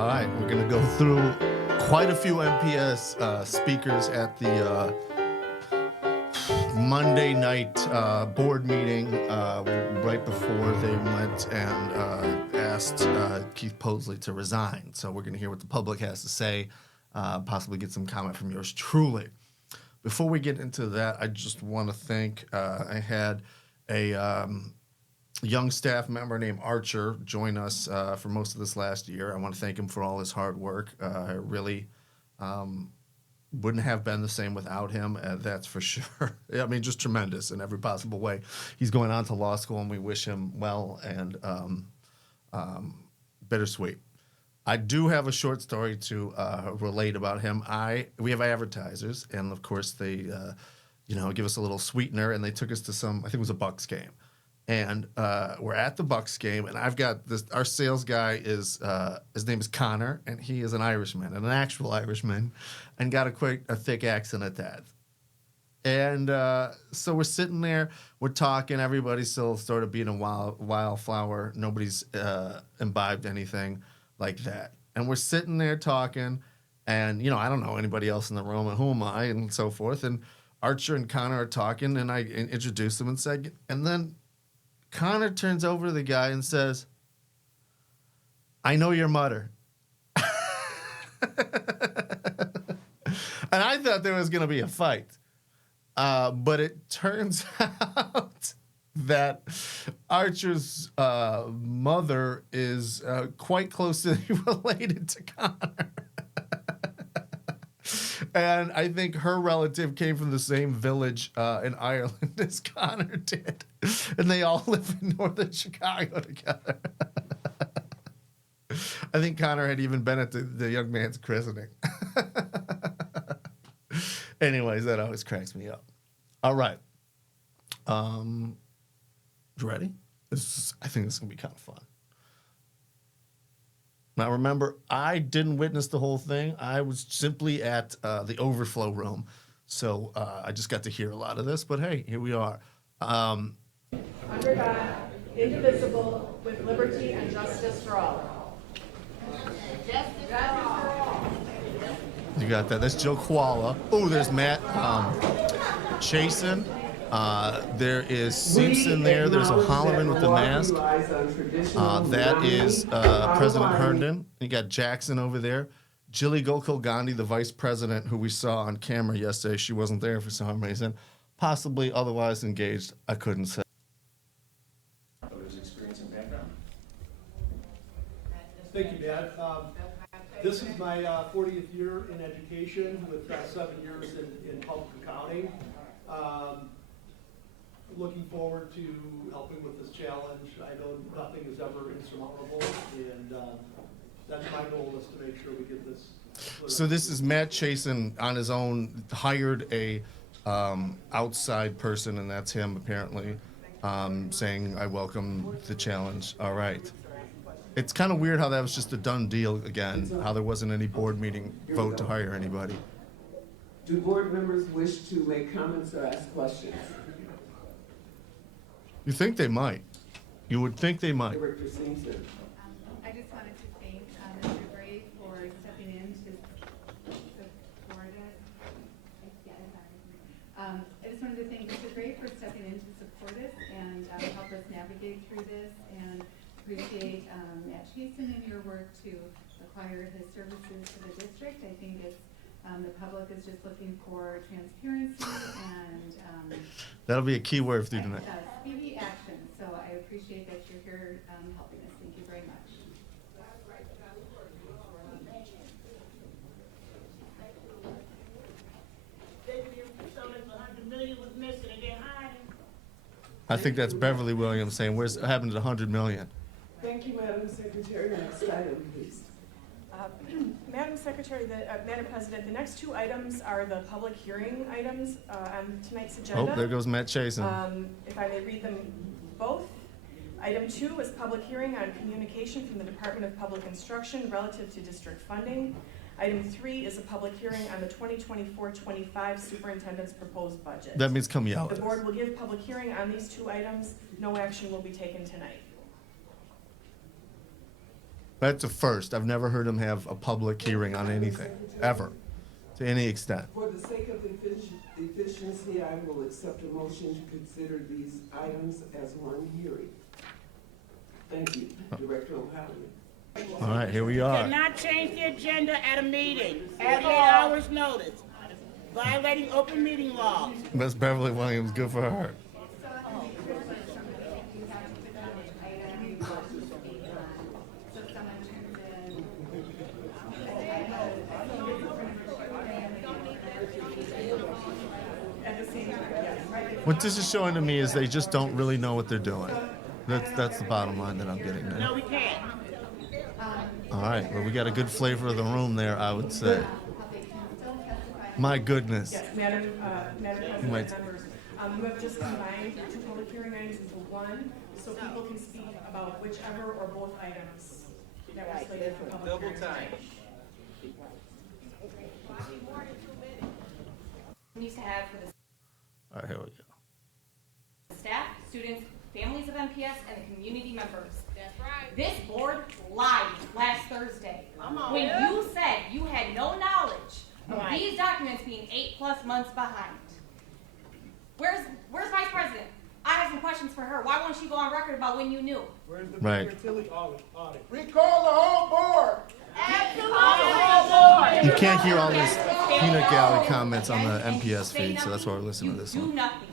All right, we're going to go through quite a few MPS speakers at the Monday night board meeting right before they went and asked Keith Posley to resign. So we're going to hear what the public has to say, possibly get some comment from yours truly. Before we get into that, I just want to thank, I had a young staff member named Archer join us for most of this last year. I want to thank him for all his hard work. I really wouldn't have been the same without him, that's for sure. I mean, just tremendous in every possible way. He's going on to law school, and we wish him well, and bittersweet. I do have a short story to relate about him. We have advertisers, and of course they, give us a little sweetener, and they took us to some, I think it was a Bucks game. And we're at the Bucks game, and I've got this. Our sales guy is his name is Connor, and he is an Irishman, and an actual Irishman, and got a thick accent at that. And so we're sitting there, we're talking. Everybody's still sort of being a wildflower. Nobody's imbibed anything like that. And we're sitting there talking, and I don't know anybody else in the room, and who am I, and so forth. And Archer and Connor are talking, and I introduced them and said, and then Connor turns over to the guy and says, "I know your mother." And I thought there was going to be a fight. But it turns out that Archer's mother is quite closely related to Connor. And I think her relative came from the same village in Ireland as Connor did. And they all live in northern Chicago together. I think Connor had even been at the young man's christening. Anyways, that always cracks me up. All right. You ready? I think this is going to be kind of fun. Now, remember, I didn't witness the whole thing. I was simply at the overflow room. So I just got to hear a lot of this. But, hey, here we are. Under God, indivisible, with liberty and justice for all. Justice for all. You got that. That's Joe Koala. Oh, there's Matt Chasen. There is Simpson there. There's O'Halloran with the mask. That is President Herndon. You got Jackson over there. Jilly Gokul Gandhi, the vice president, who we saw on camera yesterday. She wasn't there for some reason. Possibly otherwise engaged. I couldn't say. Others' experience and background. Thank you, Matt. This is my 40th year in education with 7 years in public accounting. Looking forward to helping with this challenge. I know nothing is ever insurmountable, and that's my goal, is to make sure we get this. So this is Matt Chasen on his own, hired a outside person, and that's him apparently, saying, "I welcome the challenge." All right. It's kind of weird how that was just a done deal again, how there wasn't any board meeting vote to hire anybody. Do board members wish to make comments or ask questions? You think they might. You would think they might. Director Simpson. I just wanted to thank Mr. Gray for stepping in to support us. I just wanted to thank Mr. Gray for stepping in to support us and help us navigate through this, and appreciate Matt Chasen and your work to acquire his services to the district. I think it's the public is just looking for transparency and That'll be a key word for you tonight. speedy action. So I appreciate that you're here helping us. Thank you very much. I think that's Beverly Williams saying, "Where's happened to the 100 million?" Thank you, Madam Secretary. Next item, please. Madam Secretary, Madam President, the next two items are the public hearing items on tonight's agenda. Oh, there goes Matt Chasen. If I may read them both. Item 2 is public hearing on communication from the Department of Public Instruction relative to district funding. Item 3 is a public hearing on the 2024-25 superintendent's proposed budget. That means come yell The at us. board will give public hearing on these two items. No action will be taken tonight. That's a first. I've never heard him have a public hearing on anything, ever, to any extent. For the sake of efficiency, I will accept a motion to consider these items as one hearing. Thank you, Director O'Halloran. All right, here we are. Cannot change the agenda at a meeting, 48 hours notice, violating open meeting law. Miss Beverly Williams, good for her. What this is showing to me is they just don't really know what they're doing. That's the bottom line that I'm getting there. No, we can't. All right, well, we got a good flavor of the room there, I would say. My goodness. Yes, Madam President, might- members, you have just combined two public hearing items into one, so people can speak about whichever or both items that were slated for public hearing. Double time. Needs to have for the All right, here we go. staff, students, families of MPS, and the community members. That's right. This board lied last Thursday when you said you had no knowledge of these documents being 8+ months behind. Where's Vice President? I have some questions for her. Why won't she go on record about when you knew? Where's the Right. utility audit? Recall the whole board. You can't hear all this peanut gallery comments on the MPS feed, so that's why we're listening to this You do one. nothing.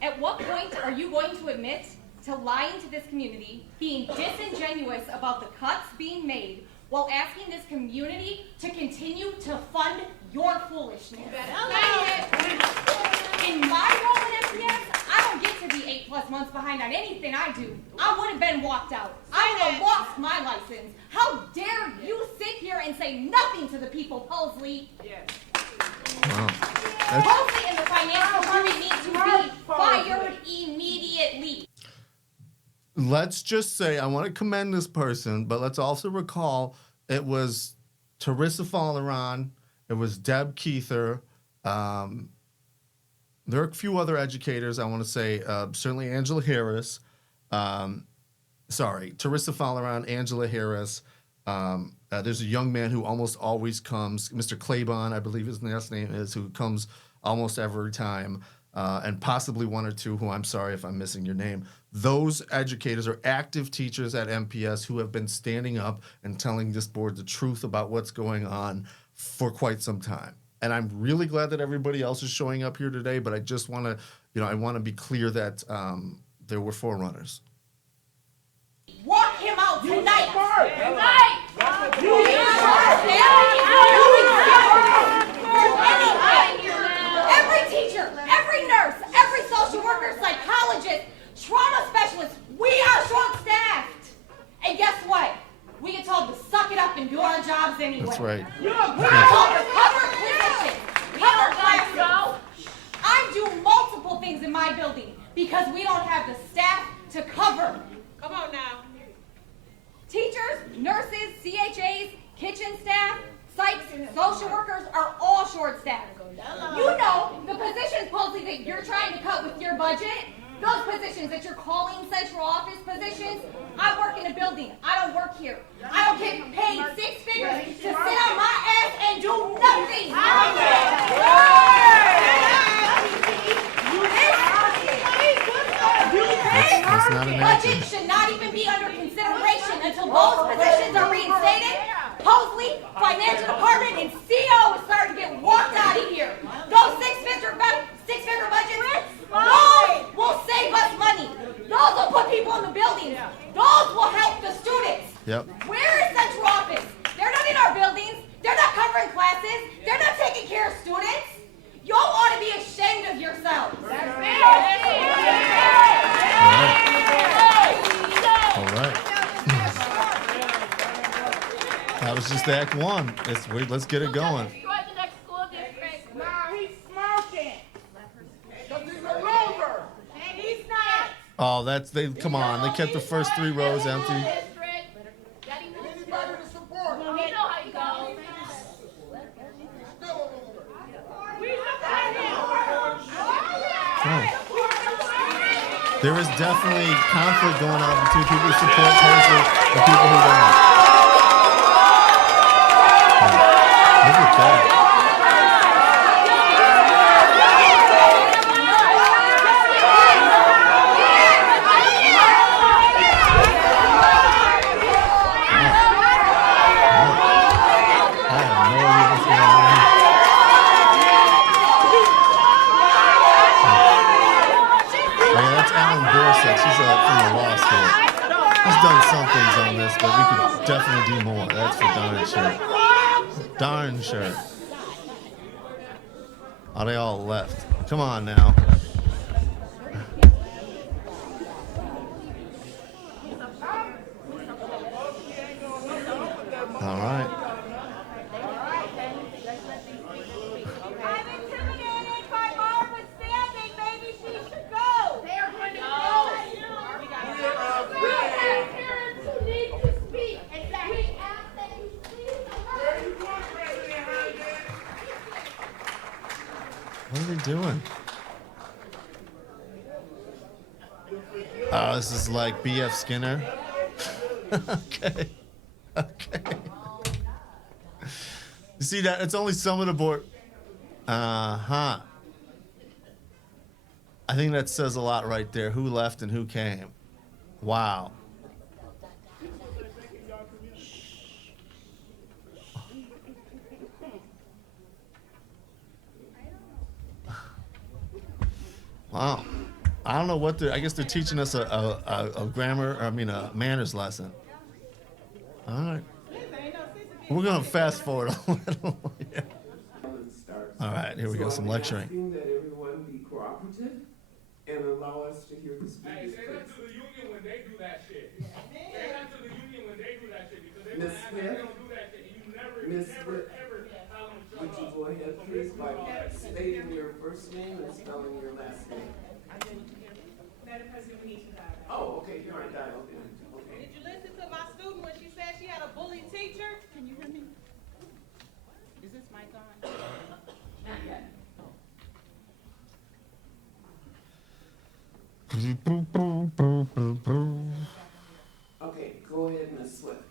At what point are you going to admit to lying to this community, being disingenuous about the cuts being made, while asking this community to continue to fund your foolishness? In my role at MPS, I don't get to be 8+ months behind on anything I do. I would have been walked out. I would have lost my license. How dare you sit here and say nothing to the people, Pulsley? Wow. That's- Pulsley and the financial department need to be fired immediately. Let's just say I want to commend this person, but let's also recall it was Teresa Falaran, it was Deb Keither. There are a few other educators. I want to say certainly Angela Harris. Teresa Falaran, Angela Harris. There's a young man who almost always comes, Mr. Claiborne, I believe his last name is, who comes almost every time, and possibly one or two who I'm sorry if I'm missing your name. Those educators are active teachers at MPS who have been standing up and telling this board the truth about what's going on for quite some time. And I'm really glad that everybody else is showing up here today, but I just want to, I want to be clear that there were forerunners. Walk him out tonight. Every teacher, every nurse, every social worker, psychologist, trauma specialist, we are short-staffed. And guess what? We get told to suck it up and do our jobs anyway. That's right. We get told to cover positions, cover classes. I do multiple things in my building because we don't have the staff to cover. Come on now. Teachers, nurses, CHAs, kitchen staff, psychs, social workers are all short-staffed. You know, the positions, Pulsey, that you're trying to cut with your budget, those positions that you're calling central office positions, I work in a building. I don't work here. I don't get paid 6 figures to sit on my ass and do nothing. That's not an answer. Budget should not even be under consideration until those positions are reinstated. Pulsley, financial department, and CO is starting to get walked out of here. Those six-figure budgets, those will save us money. Those will put people in the buildings. Those will help the students. Yep. Where is central office? They're not in our buildings. They're not covering classes. They're not taking care of students. Y'all ought to be ashamed of yourselves. All right. That was just Act 1. Let's get it going. Destroy the next school district. No, he's smoking. Because he's a loser. And he's not. Oh, come on. They kept the first 3 rows empty. Anybody to support? You know how you go. We support him. There is definitely conflict going on between people who support Paisley and people who don't. Look at that. I have no idea what's going on. Yeah, that's Alan Gorsuch. She's from the law school. He's done some things on this, but we could definitely do more. That's for darn sure. Darn sure. Oh, they all left. Come on now. All right. I'm intimidated by Marva standing. Maybe she should go. They are going to go. We have parents who need to speak. Exactly. We ask that you please allow. What are they doing? Oh, this is like B.F. Skinner. Okay. Okay. You see that? It's only some of the board. Uh-huh. I think that says a lot right there. Who left and who came. Wow. Wow. I don't know what they're, I guess they're teaching us a grammar, a manners lesson. All right. We're going to fast forward a little. Yeah. All right, here we go, some lecturing. Asking that everyone be cooperative and allow us to hear the Hey, speakers. say that to the union when they do that shit. Say that to the union when they do that shit because they Ms. act like they don't do that shit. And you never, Ms. ever Smith, tell them to Would shut you up. go ahead, please, by stating your first name and spelling your last name? Madam President, we need to dial. Oh, okay, you're on dial then. Okay. Did you listen to my student when she said she had a bullied teacher? Can you hear me? Is this mic on? Not yet. Okay, go ahead, Ms. Swift.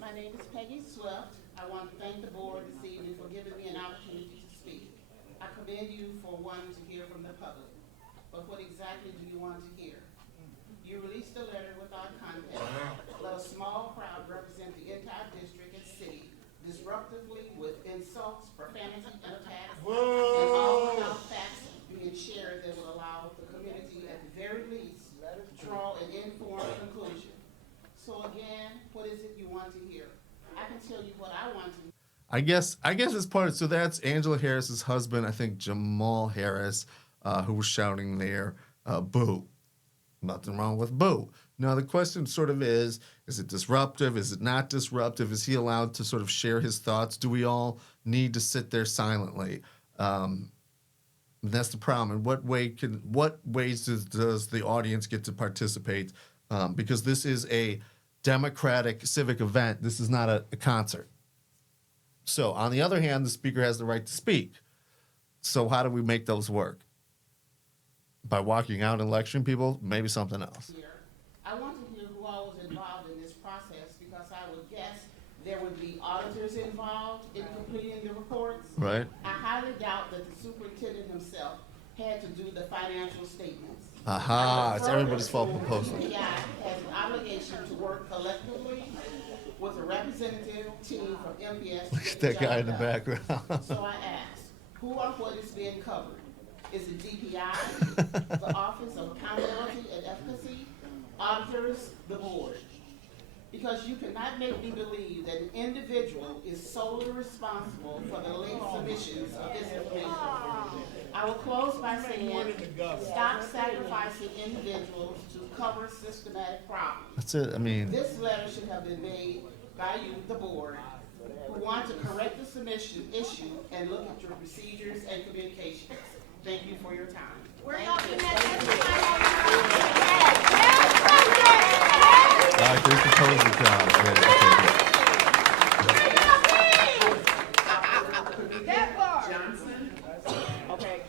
My name is Peggy Swift. I want to thank the board this evening for giving me an opportunity to speak. I commend you for wanting to hear from the public. But what exactly do you want to hear? You released a letter without context. Let a small crowd represent the entire district and city disruptively with insults, profanity, and attacks, and all without facts being shared that will allow the community at the very least to draw an informed conclusion. So again, what is it you want to hear? I can tell you what I want to hear. I guess it's part of, so that's Angela Harris's husband, I think Jamal Harris, who was shouting there, boo. Nothing wrong with boo. Now the question sort of is it disruptive? Is it not disruptive? Is he allowed to sort of share his thoughts? Do we all need to sit there silently? That's the problem. And what ways does the audience get to participate? Because this is a democratic civic event. This is not a concert. So on the other hand, the speaker has the right to speak. So how do we make those work? By walking out and lecturing people? Maybe something else. I want to hear who all was involved in this process because I would guess there would be auditors involved in completing the reports. Right. I highly doubt that the superintendent himself had to do the financial statements. Aha, it's everybody's fault proposal. The has an obligation to work collectively with a representative team from MPS. Look at that guy in the background. So I asked, who or what is being covered? Is it DPI, the Office of Accountability and Efficacy, auditors, the board? Because you cannot make me believe that an individual is solely responsible for the late submissions of this information. I will close by saying, stop sacrificing individuals to cover systematic problems. That's it. I mean, This letter should have been made by you, the board, who want to correct the submission issue and look at your procedures and communications. Thank you for your time. We're Thank helping you. that all right, there's the cozy crowd. That part. Johnson? Okay.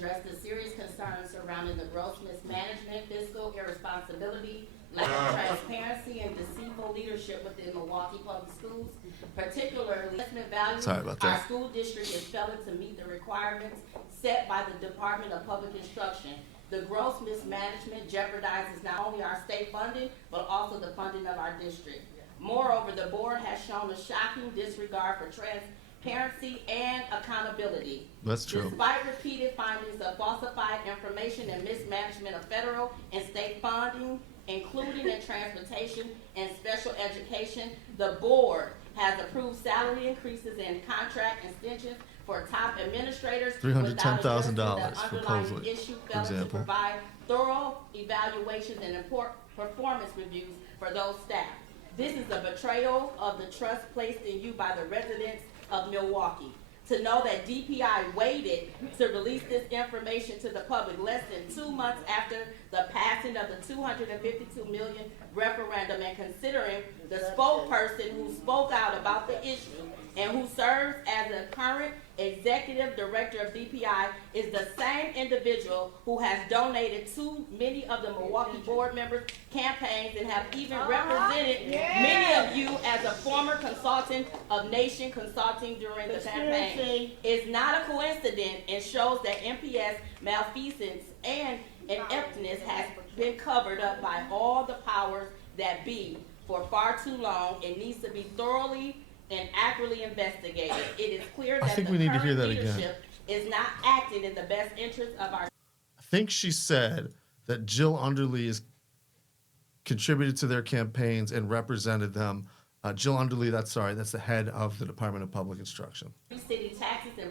address the serious concerns surrounding the gross mismanagement, fiscal irresponsibility, lack of transparency, and deceitful leadership within Milwaukee Public Schools, particularly investment values. Sorry about Our that. school district is failing to meet the requirements set by the Department of Public Instruction. The gross mismanagement jeopardizes not only our state funding, but also the funding of our district. Moreover, the board has shown a shocking disregard for transparency and accountability. That's true. Despite repeated findings of falsified information and mismanagement of federal and state funding, including in transportation and special education, the board has approved salary increases and contract extensions for top administrators $310,000 for supposedly, issue for failing to example. provide thorough evaluations and performance reviews for those staff. This is a betrayal of the trust placed in you by the residents of Milwaukee. To know that DPI waited to release this information to the public less than 2 months after the passing of the $252 million referendum, and considering the spokesperson who spoke out about the issue and who serves as the current executive director of DPI is the same individual who has donated to many of the Milwaukee board members' campaigns and have even represented many of you as a former consultant of Nation Consulting during the campaign. It's not a coincidence and shows that MPS malfeasance and ineptness has been covered up by all the powers that be for far too long. It needs to be thoroughly and accurately investigated. It is clear that the current leadership is not acting in the best interest of our. I think she said that Jill Underly has contributed to their campaigns and represented them. Jill Underly, that's the head of the Department of Public Instruction. City taxes and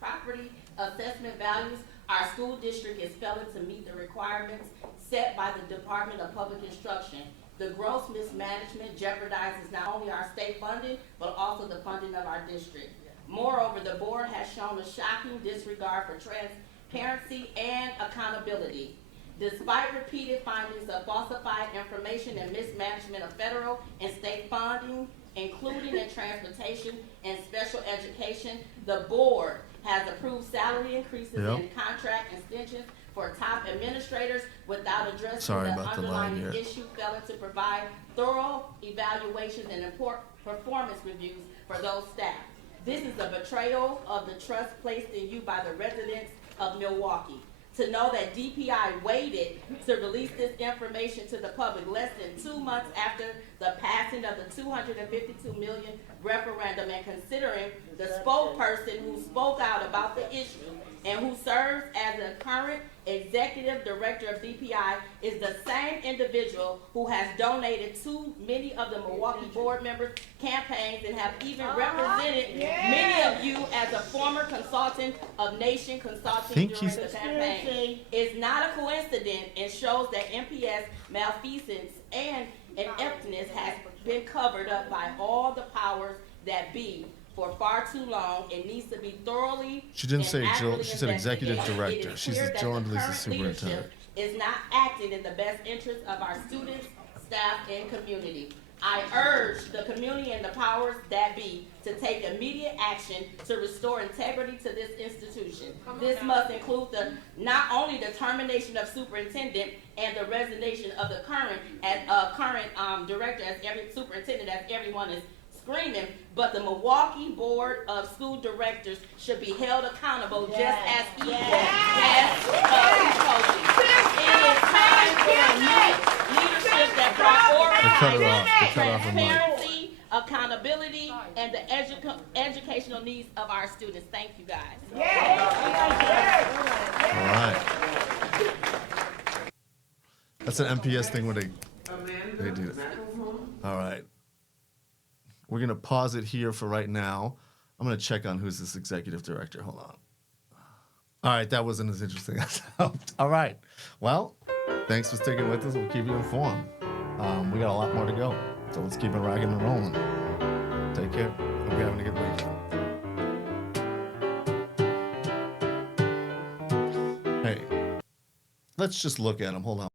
property assessment values. Our school district is failing to meet the requirements set by the Department of Public Instruction. The gross mismanagement jeopardizes not only our state funding, but also the funding of our district. Moreover, the board has shown a shocking disregard for transparency and accountability. Despite repeated findings of falsified information and mismanagement of federal and state funding, including in transportation and special education, the board has approved salary increases and contract extensions for top administrators without addressing the underlying issue, failing to provide thorough evaluations and performance reviews for those staff. This is a betrayal of the trust placed in you by the residents of Milwaukee. To know that DPI waited to release this information to the public less than 2 months after the passing of the $252 million referendum, and considering the spokesperson who spoke out about the issue and who serves as the current executive director of DPI is the same individual who has donated to many of the Milwaukee board members' campaigns and have even represented many of you as a former consultant of Nation Consulting during the campaign. It's not a coincidence and shows that MPS malfeasance and ineptness has been covered up by all the powers that be for far too long. It needs to be thoroughly. She didn't say Jill. She said executive director. She's Jill Underly's the superintendent. Is not acting in the best interest of our students, staff, and community. I urge the community and the powers that be to take immediate action to restore integrity to this institution. This must include not only the termination of superintendent and the resignation of the current director as superintendent, as everyone is screaming, but the Milwaukee Board of School Directors should be held accountable just as equal as coaches. It is time for a new leadership that prioritizes transparency, accountability, and the educational needs of our students. Thank you, guys. All right. That's an MPS thing where they do it. All right. We're going to pause it here for right now. I'm going to check on who's this executive director. Hold on. All right, that wasn't as interesting as I hoped. All right. Well, thanks for sticking with us. We'll keep you informed. We got a lot more to go, so let's keep it rocking and rolling. Take care. Hope you're having a good weekend. Hey, let's just look at them. Hold on.